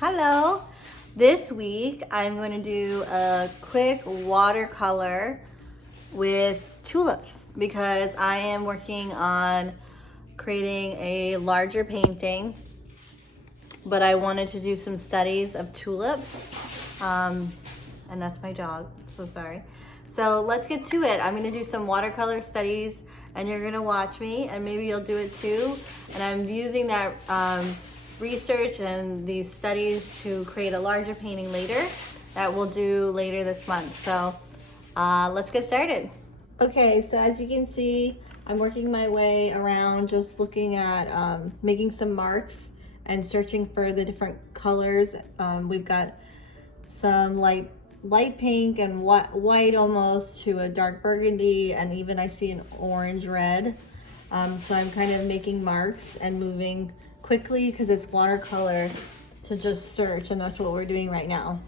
Hello. This week I'm going to do a quick watercolor with tulips because I am working on creating a larger painting, but I wanted to do some studies of tulips. And that's my dog, so sorry. So let's get to it. I'm gonna do some watercolor studies and you're gonna watch me and maybe you'll do it too. And I'm using that research and these studies to create a larger painting later that we'll do later this month. So let's get started. Okay, so as you can see, I'm working my way around just looking at making some marks and searching for the different colors. We've got some light pink and white almost to a dark burgundy, and even I see an orange red. So I'm kind of making marks and moving quickly because it's watercolor to just search, and that's what we're doing right now.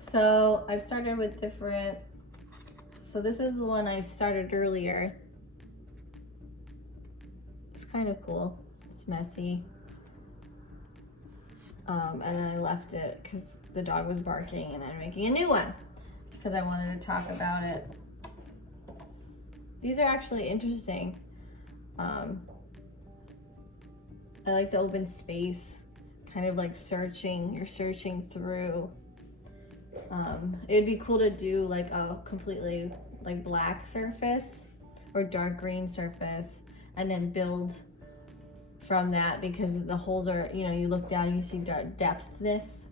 So I've started with different, so this is the one I started earlier. It's kind of cool. It's messy. And then I left it because the dog was barking, and I'm making a new one because I wanted to talk about it. These are actually interesting. I like the open space, kind of like searching, you're searching through. It'd be cool to do like a completely like black surface or dark green surface, and then build from that, because the holes are, you know, you look down, you see depthness,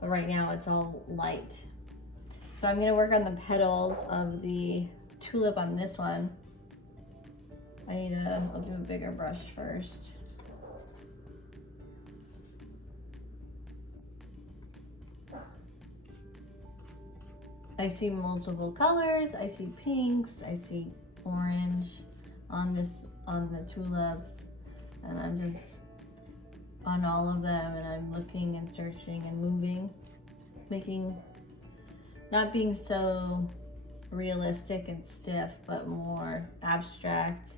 but right now it's all light. So I'm gonna work on the petals of the tulip on this one. I'll do a bigger brush first. I see multiple colors. I see pinks, I see orange on the tulips, and I'm just on all of them, and I'm looking and searching and moving, not being so realistic and stiff, but more abstract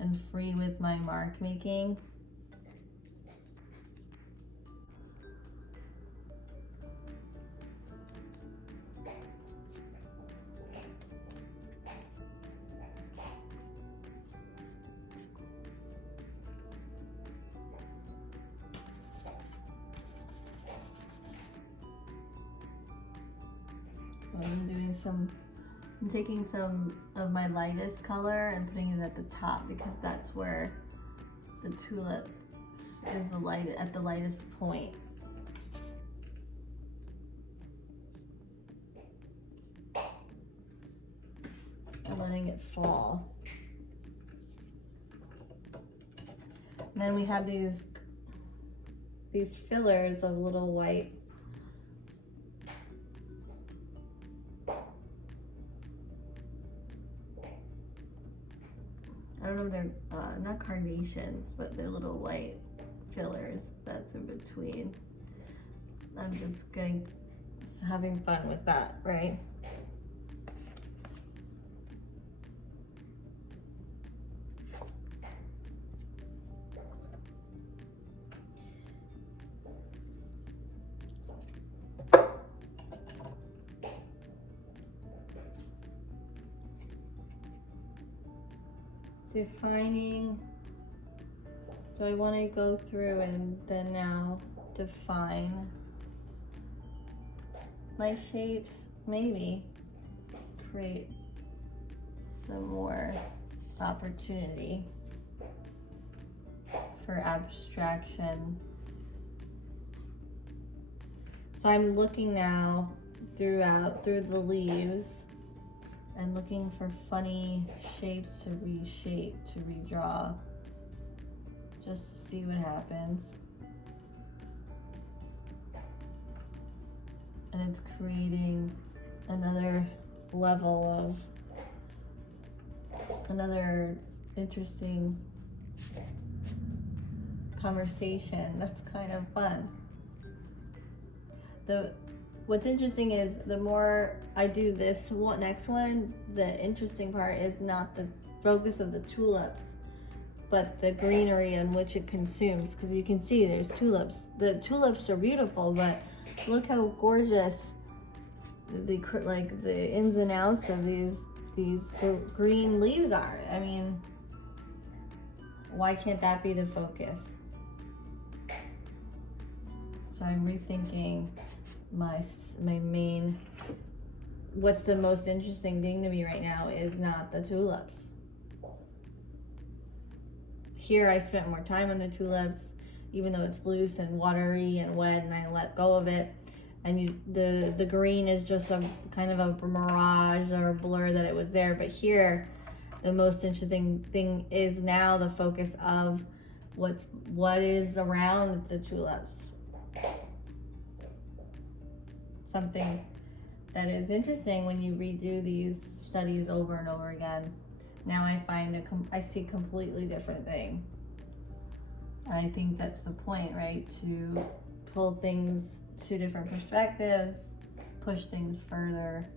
and free with my mark making. I'm taking some of my lightest color and putting it at the top, because that's where the tulip is at the lightest point. I'm letting it fall. And then we have these fillers of little white I don't know if they're not carnations, but they're little white fillers that's in between. I'm just having fun with that, right? Defining, do I want to go through and then now define my shapes? Maybe create some more opportunity for abstraction. So I'm looking now through the leaves and looking for funny shapes to reshape, to redraw, just to see what happens. And it's creating another level of another interesting conversation. That's kind of fun. What's interesting is the more I do this next one, the interesting part is not the focus of the tulips, but the greenery in which it consumes. Because you can see there's tulips. The tulips are beautiful, but look how gorgeous the ins and outs of these green leaves are. I mean, why can't that be the focus? So I'm rethinking my main, what's the most interesting thing to me right now is not the tulips. Here I spent more time on the tulips, even though it's loose and watery and wet, and I let go of it. And the green is just a kind of a mirage or a blur that it was there. But here, the most interesting thing is now the focus of what is around the tulips. Something that is interesting when you redo these studies over and over again. Now I find I see a completely different thing. And I think that's the point, right? To pull things to different perspectives, push things further.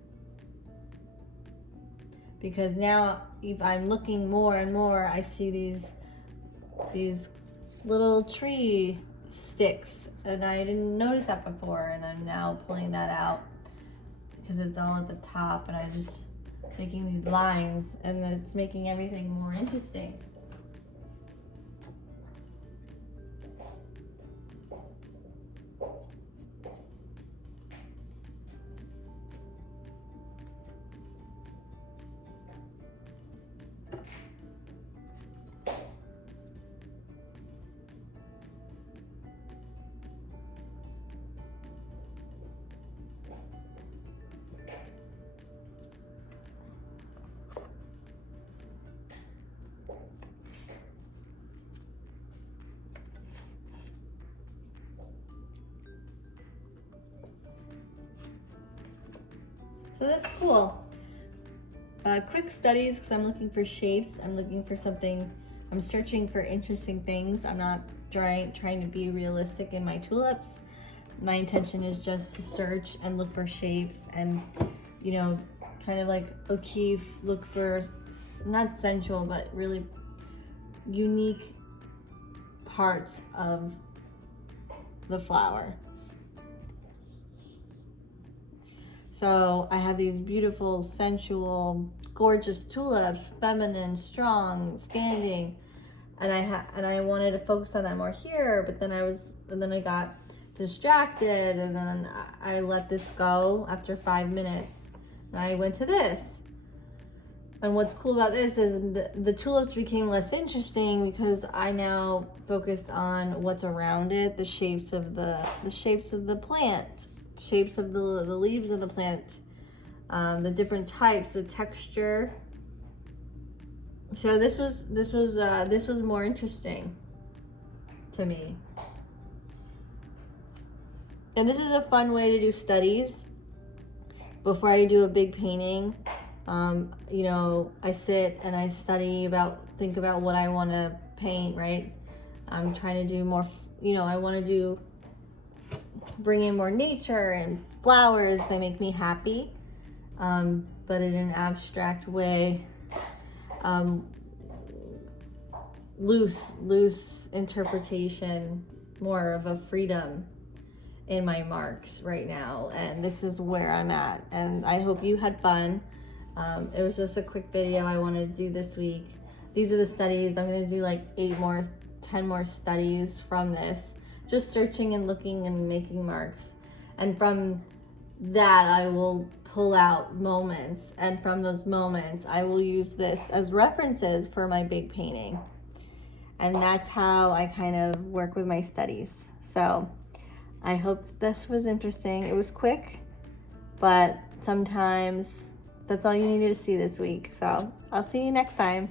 Because now, if I'm looking more and more, I see these little tree sticks, and I didn't notice that before, and I'm now pulling that out because it's all at the top, and I'm just making these lines, and it's making everything more interesting. So that's cool. Quick studies, because I'm looking for shapes. I'm looking for something, I'm searching for interesting things. I'm not trying to be realistic in my tulips. My intention is just to search and look for shapes and, you know, kind of like O'Keeffe, look for, not sensual, but really unique parts of the flower. So I have these beautiful, sensual, gorgeous tulips, feminine, strong, standing, and I wanted to focus on that more here, but then I got distracted, and then I let this go after 5 minutes, and I went to this. And what's cool about this is the tulips became less interesting because I now focused on what's around it, the shapes of the plant, shapes of the leaves of the plant, the different types, the texture. So this was more interesting to me. And this is a fun way to do studies before I do a big painting. You know, I sit and I think about what I want to paint, right? I'm trying to do more, you know, I want to bring in more nature and flowers. They make me happy, but in an abstract way, loose interpretation, more of a freedom in my marks right now. And this is where I'm at, and I hope you had fun. It was just a quick video I wanted to do this week. These are the studies. I'm going to do like 10 more studies from this, just searching and looking and making marks. And from that, I will pull out moments, and from those moments, I will use this as references for my big painting. And that's how I kind of work with my studies. So I hope this was interesting. It was quick, but sometimes that's all you needed to see this week. So I'll see you next time.